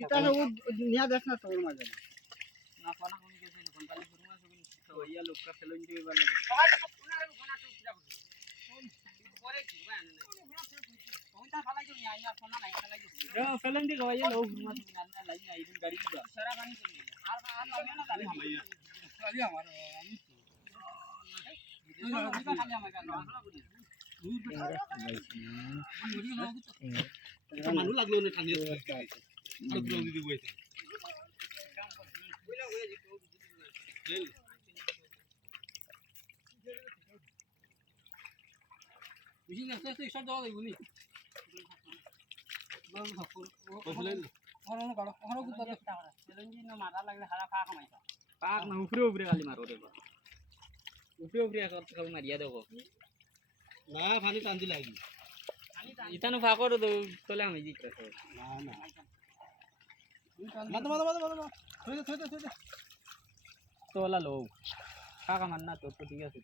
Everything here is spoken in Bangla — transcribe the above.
ইতালে ও নিয়া দেখ না তোর মাঝে না কোনা কোন গেছে না কোন কালি ফুরমা সুবিন তো ইয়া লোকটা ফেলন দিবে বলে পরে কি ভাই না ওইটা ফালাই দিও নিয়া ইয়া কোনা নাই ফালাই দিও ফেলন দি গয়া লোক ফুরমা সুবিন না লাই না ইদিন গাড়ি দিবা সারা গানি চলে আর লাগে না গাড়ি হামাইয়া গাড়ি আমার আমি তো খালি আমার গাড়ি আমরা বলি মানুষ লাগলো না ঠান্ডা আর পুরো দিদি বইতে কইলা হয়ে যেত বুঝি না তো শট দাও দেবনি বাবু ঠাকুর ও না কাড়ো ওখানে কুত্তা দেখতা ওরা চ্যালেঞ্জ না মারা লাগলে হারা পা কামাইতা পাক না উপরে উপরে খালি মারো রে বা উপরে উপরে করতে খালি মারিয়া দেবো না পানি টান দিলা ইতানো ফাকর তোলে আমি জিততে না না মাতো মাতো মাতো মাতো থই দে তোলা লো কাকা মান্না তোর তো ঠিক আছে